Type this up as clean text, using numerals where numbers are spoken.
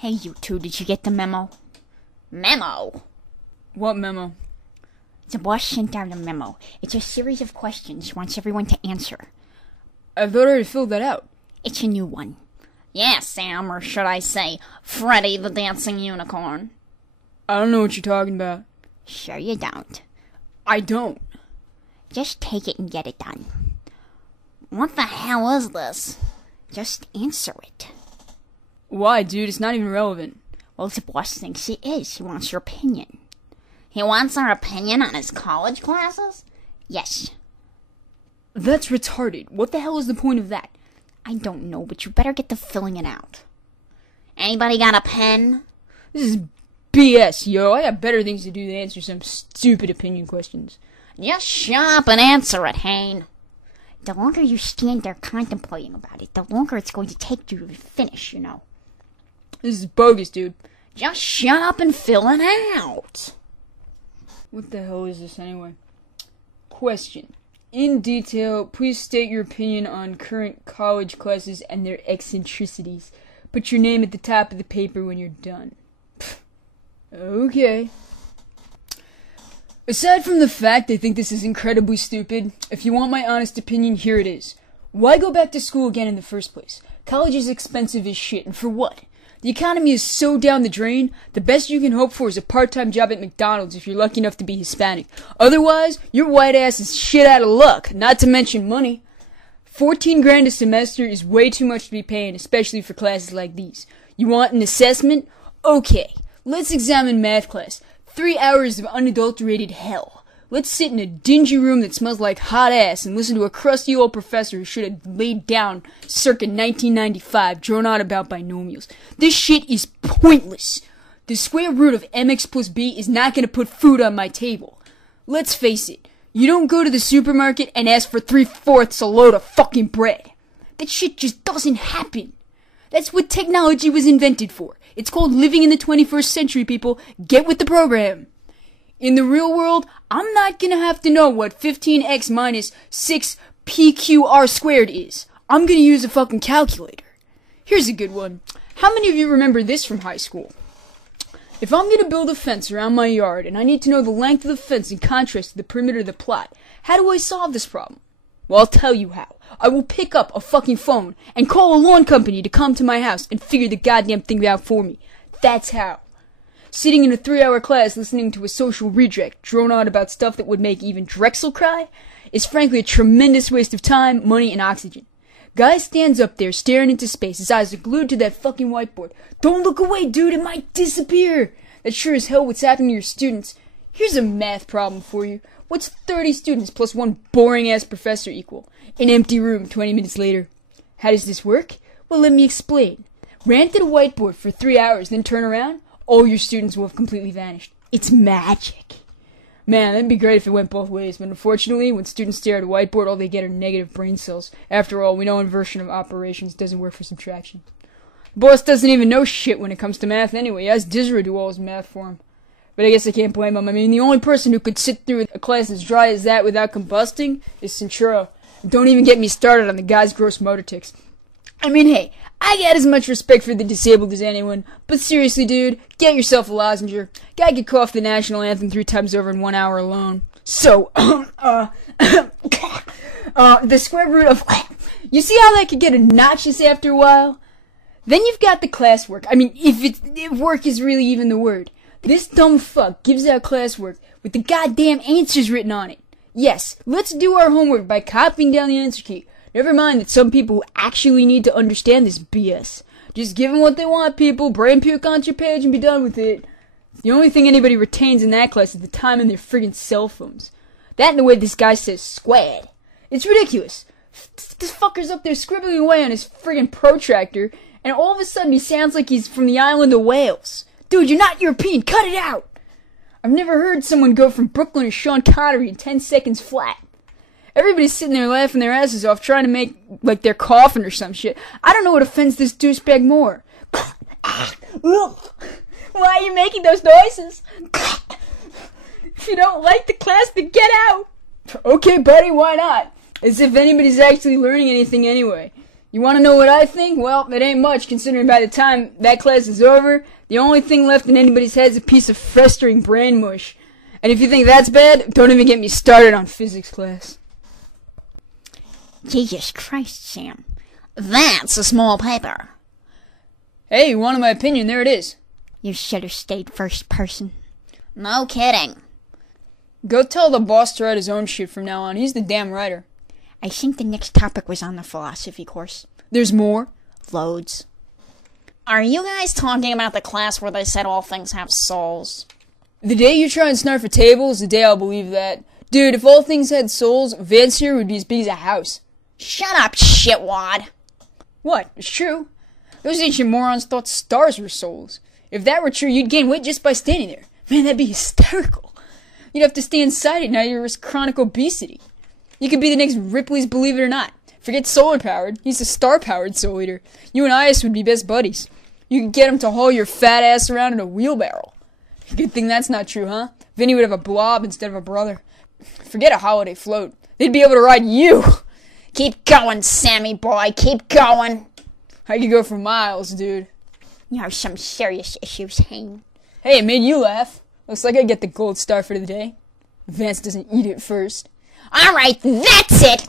Hey, you two, did you get the memo? Memo? What memo? The boss sent out a memo. It's a series of questions he wants everyone to answer. I've already filled that out. It's a new one. Yes, Sam, or should I say, Freddy the Dancing Unicorn. I don't know what you're talking about. Sure you don't. I don't. Just take it and get it done. What the hell is this? Just answer it. Why, dude? It's not even relevant. Well, the boss thinks it is. He wants your opinion. He wants our opinion on his college classes? Yes. That's retarded. What the hell is the point of that? I don't know, but you better get to filling it out. Anybody got a pen? This is BS, yo. I got better things to do than answer some stupid opinion questions. Just shut up and answer it, Haine. The longer you stand there contemplating about it, the longer it's going to take you to finish, you know. This is bogus, dude. Just shut up and fill it out. What the hell is this anyway? Question. In detail, please state your opinion on current college classes and their eccentricities. Put your name at the top of the paper when you're done. Okay. Aside from the fact I think this is incredibly stupid, if you want my honest opinion, here it is. Why go back to school again in the first place? College is expensive as shit, and for what? The economy is so down the drain, the best you can hope for is a part-time job at McDonald's if you're lucky enough to be Hispanic. Otherwise, your white ass is shit out of luck, not to mention money. 14 grand a semester is way too much to be paying, especially for classes like these. You want an assessment? Okay, let's examine math class. 3 hours of unadulterated hell. Let's sit in a dingy room that smells like hot ass and listen to a crusty old professor who should have laid down circa 1995, drawn on about binomials. This shit is pointless. The square root of mx plus b is not going to put food on my table. Let's face it, you don't go to the supermarket and ask for 3/4 a load of fucking bread. That shit just doesn't happen. That's what technology was invented for. It's called living in the 21st century, people. Get with the program. In the real world, I'm not gonna have to know what 15x minus 6pqr squared is. I'm gonna use a fucking calculator. Here's a good one. How many of you remember this from high school? If I'm gonna build a fence around my yard and I need to know the length of the fence in contrast to the perimeter of the plot, how do I solve this problem? Well, I'll tell you how. I will pick up a fucking phone and call a lawn company to come to my house and figure the goddamn thing out for me. That's how. Sitting in a 3-hour class listening to a social reject drone on about stuff that would make even Drexel cry is frankly a tremendous waste of time, money, and oxygen. Guy stands up there staring into space, his eyes are glued to that fucking whiteboard. Don't look away, dude, it might disappear. That's sure as hell what's happening to your students. Here's a math problem for you. What's 30 students plus one boring-ass professor equal? An empty room 20 minutes later. How does this work? Well, let me explain. Rant at a whiteboard for 3 hours, then turn around. All your students will have completely vanished. It's magic. Man, that'd be great if it went both ways, but unfortunately, when students stare at a whiteboard, all they get are negative brain cells. After all, we know inversion of operations doesn't work for subtraction. The boss doesn't even know shit when it comes to math anyway. He has Dizra do all his math for him. But I guess I can't blame him. I mean, the only person who could sit through a class as dry as that without combusting is Centuro. Don't even get me started on the guy's gross motor tics. I mean, hey, I got as much respect for the disabled as anyone, but seriously, dude, get yourself a lozenger. Guy could cough the national anthem 3 times over in 1 hour alone. So, the square root of... You see how that could get obnoxious after a while? Then you've got the classwork. I mean, if work is really even the word. This dumb fuck gives out classwork with the goddamn answers written on it. Yes, let's do our homework by copying down the answer key. Never mind that some people actually need to understand this BS. Just give them what they want, people. Brain puke onto your page and be done with it. The only thing anybody retains in that class is the time in their friggin' cell phones. That and the way this guy says squad. It's ridiculous. This fucker's up there scribbling away on his friggin' protractor, and all of a sudden he sounds like he's from the island of Wales. Dude, you're not European. Cut it out. I've never heard someone go from Brooklyn to Sean Connery in 10 seconds flat. Everybody's sitting there laughing their asses off, trying to make like they're coughing or some shit. I don't know what offends this douchebag more. Why are you making those noises? If you don't like the class, then get out. Okay, buddy, why not? As if anybody's actually learning anything anyway. You want to know what I think? Well, it ain't much, considering by the time that class is over, the only thing left in anybody's head is a piece of festering brain mush. And if you think that's bad, don't even get me started on physics class. Jesus Christ, Sam. That's a small paper. Hey, you wanted my opinion, there it is. You should have stayed first person. No kidding. Go tell the boss to write his own shit from now on. He's the damn writer. I think the next topic was on the philosophy course. There's more? Loads. Are you guys talking about the class where they said all things have souls? The day you try and snarf a table is the day I'll believe that. Dude, if all things had souls, Vance here would be as big as a house. Shut up, shitwad. What? It's true. Those ancient morons thought stars were souls. If that were true, you'd gain weight just by standing there. Man, that'd be hysterical. You'd have to stay inside it now you risk chronic obesity. You could be the next Ripley's Believe It or Not. Forget solar-powered. He's a star-powered soul eater. You and Ias would be best buddies. You could get him to haul your fat ass around in a wheelbarrow. Good thing that's not true, huh? Vinny would have a blob instead of a brother. Forget a holiday float. They'd be able to ride you. Keep going, Sammy boy. Keep going. I could go for miles, dude. You have some serious issues, Haine. Hey, it made you laugh. Looks like I get the gold star for the day. Vance doesn't eat it first. All right, that's it.